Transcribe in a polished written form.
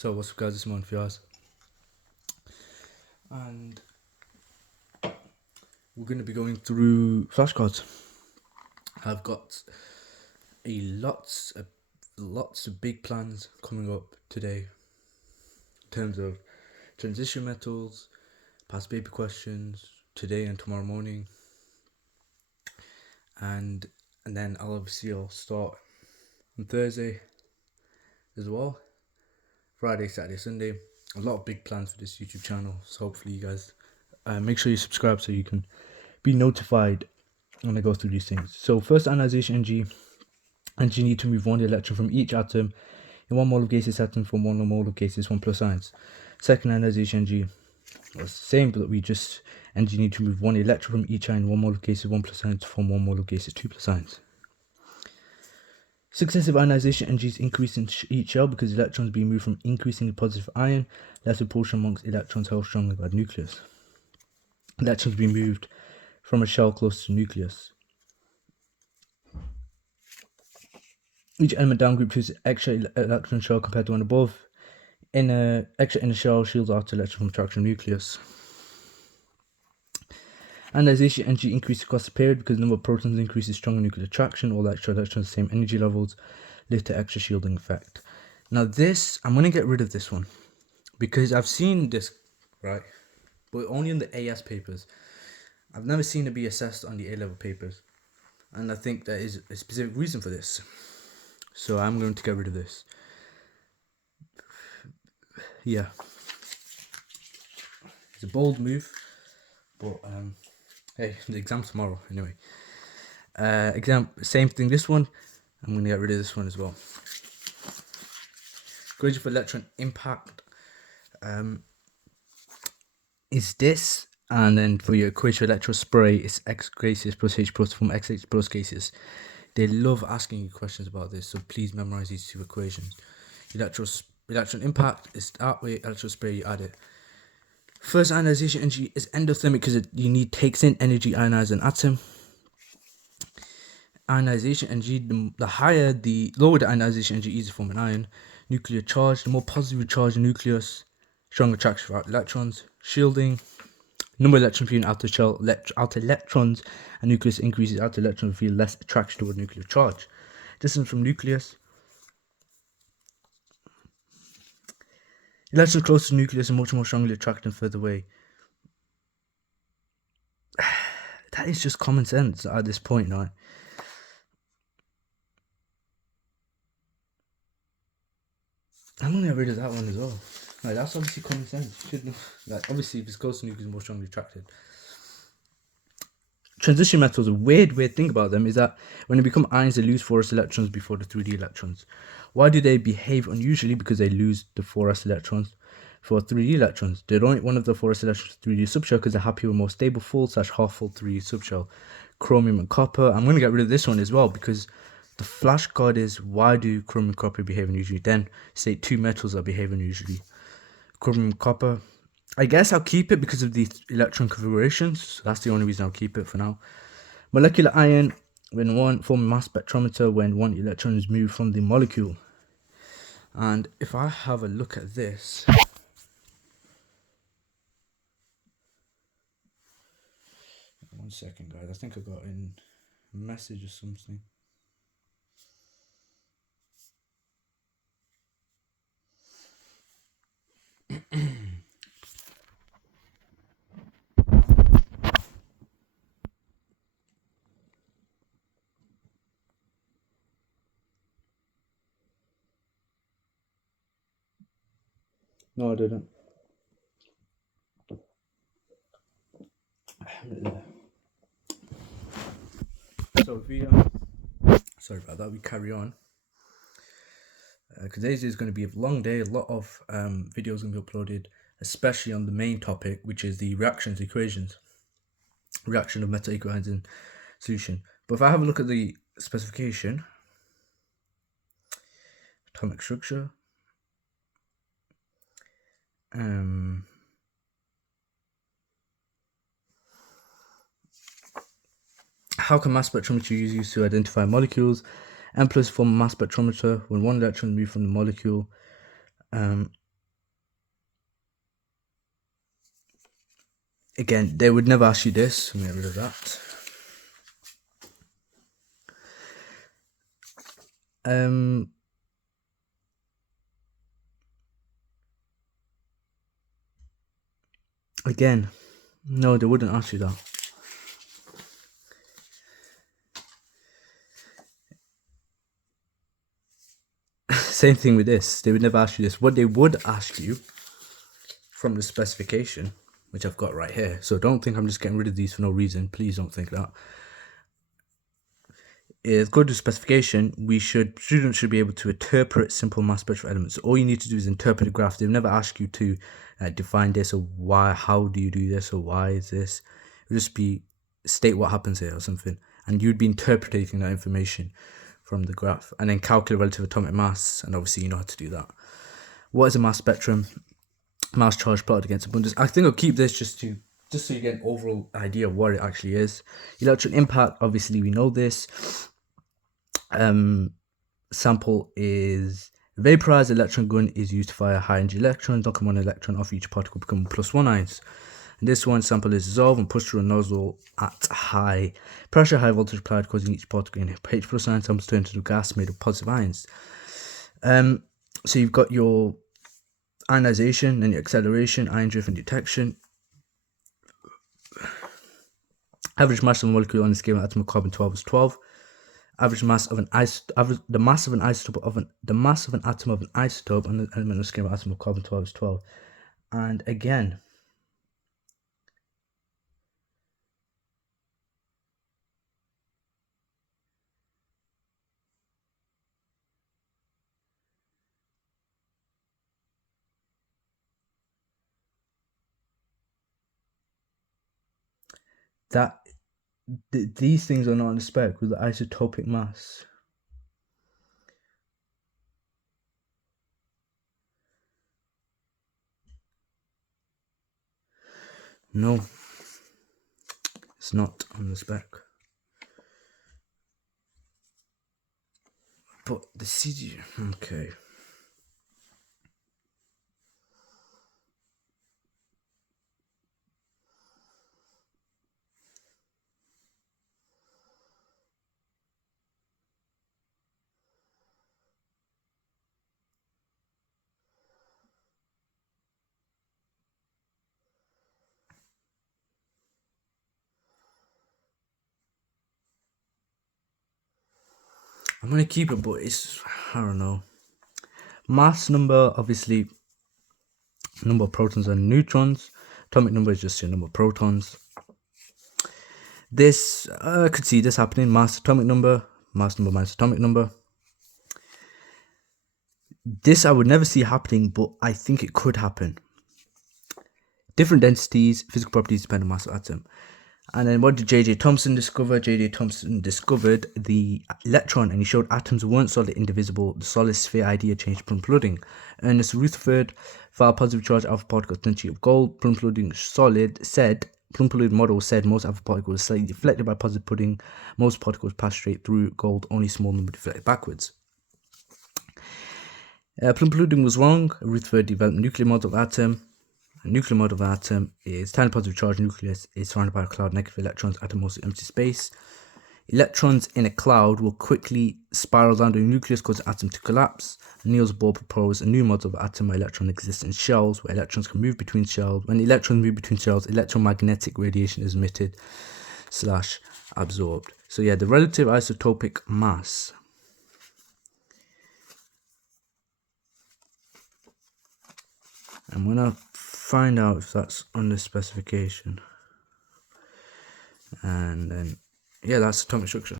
So what's up guys, it's Mon Fiaz, and we're going to be going through flashcards. I've got lots of big plans coming up today in terms of transition metals, past paper questions today and tomorrow morning, and then I'll start on Thursday as well, Friday, Saturday, Sunday. A lot of big plans for this YouTube channel, so hopefully you guys make sure you subscribe so you can be notified when I go through these things. So first, ionization energy need to move one electron from each atom in 1 mole of gaseous atom from 1 mole of gaseous 1 plus ions. Second, ionization energy was the same, but we just energy need to move one electron from each ion, 1 mole of gaseous 1 plus ions from 1 mole of gaseous 2 plus ions. Successive ionization energies increase in each shell because electrons being moved from increasingly positive ion, less proportion amongst electrons held strongly by the nucleus. Electrons being moved from a shell close to the nucleus. Each element down group chooses extra electron shell compared to one above. Extra inner shell shields outer electron from attraction nucleus. Ionization energy increases across the period because the number of protons increases stronger nuclear attraction. All extra electrons the same energy levels lead to extra shielding effect. Now this, I'm going to get rid of this one because I've seen this, right, but only in the AS papers. I've never seen it be assessed on the A-level papers, and I think there is a specific reason for this. So I'm going to get rid of this. Yeah, it's a bold move, but hey, the exam's tomorrow anyway. Same thing, this one, I'm going to get rid of this one as well. Gradient for electron impact is this, and then for your equation for electron spray, it's X gaseous plus H plus from X plus gaseous. They love asking you questions about this, so please memorize these two equations. Electron impact is that way, electron spray, you add it. First, ionization energy is endothermic because takes in energy, ionize an atom. Ionization energy, the lower the ionization energy, easier form an ion. Nuclear charge, the more positively charged the nucleus, stronger attraction for electrons. Shielding, number of electrons between outer shell, outer electrons, and nucleus increases. Outer electrons feel less attraction toward nuclear charge. Distance from nucleus. Electrons close to the nucleus are much more strongly attracted than further away. That is just common sense at this point, right? I'm gonna get rid of that one as well. Like, that's obviously common sense. Obviously, if it's close to nucleus, more strongly attracted. Transition metals, a weird thing about them is that when they become ions, they lose 4s electrons before the 3d electrons. Why do they behave unusually? Because they lose the 4s electrons for 3d electrons. They don't one of the 4s electrons 3d subshell because they're happy with more stable full/half full 3d subshell. Chromium and copper. I'm going to get rid of this one as well because the flashcard is why do chromium and copper behave unusually? Then say 2 metals that behave unusually. Chromium and copper. I guess I'll keep it because of the electron configurations. So that's the only reason I'll keep it for now. Molecular ion, when one form a mass spectrometer when one electron is moved from the molecule. And if I have a look at this, one second guys, I think I got in a message or something. No, I didn't. So sorry about that, we carry on. Because today's is going to be a long day, a lot of videos going to be uploaded, especially on the main topic, which is the reactions equations. Reaction of metal ions in solution. But if I have a look at the specification, atomic structure, how can mass spectrometry be used to identify molecules? M plus form a mass spectrometer when one electron moves from the molecule. Again, they would never ask you this. Let me get rid of that. Again, no, they wouldn't ask you that. Same thing with this. They would never ask you this. What they would ask you from the specification, which I've got right here. So don't think I'm just getting rid of these for no reason. Please don't think that. Is go to specification. Students should be able to interpret simple mass spectral elements. All you need to do is interpret a graph. They'll never ask you to define this or why. How do you do this or why is this? It'll just be state what happens here or something, and you'd be interpreting that information from the graph, and then calculate relative atomic mass. And obviously, you know how to do that. What is a mass spectrum? Mass charge plotted against abundance. I think I'll keep this just so you get an overall idea of what it actually is. Electron impact. Obviously, we know this. Sample is vaporized electron gun is used to fire high energy electrons. Knock 1 electron off each particle, become +1 ions. And this one sample is dissolved and pushed through a nozzle at high pressure, high voltage applied, causing each particle in H plus ion samples turn into gas made of positive ions. So you've got your ionization and your acceleration, ion drift and detection. Average mass of a molecule on the scale of atom of carbon 12 is 12. Average mass of the mass of an atom of an isotope on the elemental scale of atom of carbon 12 is 12. And again, that these things are not on the spec with the isotopic mass. No, it's not on the spec. But the CG, okay. I'm gonna keep it, but it's, I don't know. Mass number, obviously, number of protons and neutrons. Atomic number is just your number of protons. This, I could see this happening. Mass atomic number minus atomic number. This I would never see happening, but I think it could happen. Different densities, physical properties depend on mass of atom. And then what did J.J. Thomson discover? J.J. Thomson discovered the electron, and he showed atoms weren't solid, indivisible. The solid sphere idea changed plum-flooding. Ernest Rutherford found positive charge alpha particles density of gold. Plum-flooding model said most alpha particles are slightly deflected by positive pudding. Most particles pass straight through gold, only small number deflected backwards. Plum-flooding was wrong. Rutherford developed a nuclear model of atom. A nuclear model of an atom is tiny positive charge nucleus is surrounded by a cloud of negative electrons at a mostly empty space. Electrons in a cloud will quickly spiral down the nucleus, causing the atom to collapse. Niels Bohr proposed a new model of atom where electrons exist in shells, where electrons can move between shells. When electrons move between shells, electromagnetic radiation is emitted / absorbed. So yeah, the relative isotopic mass. I'm gonna find out if that's on the specification, and then yeah, that's atomic structure.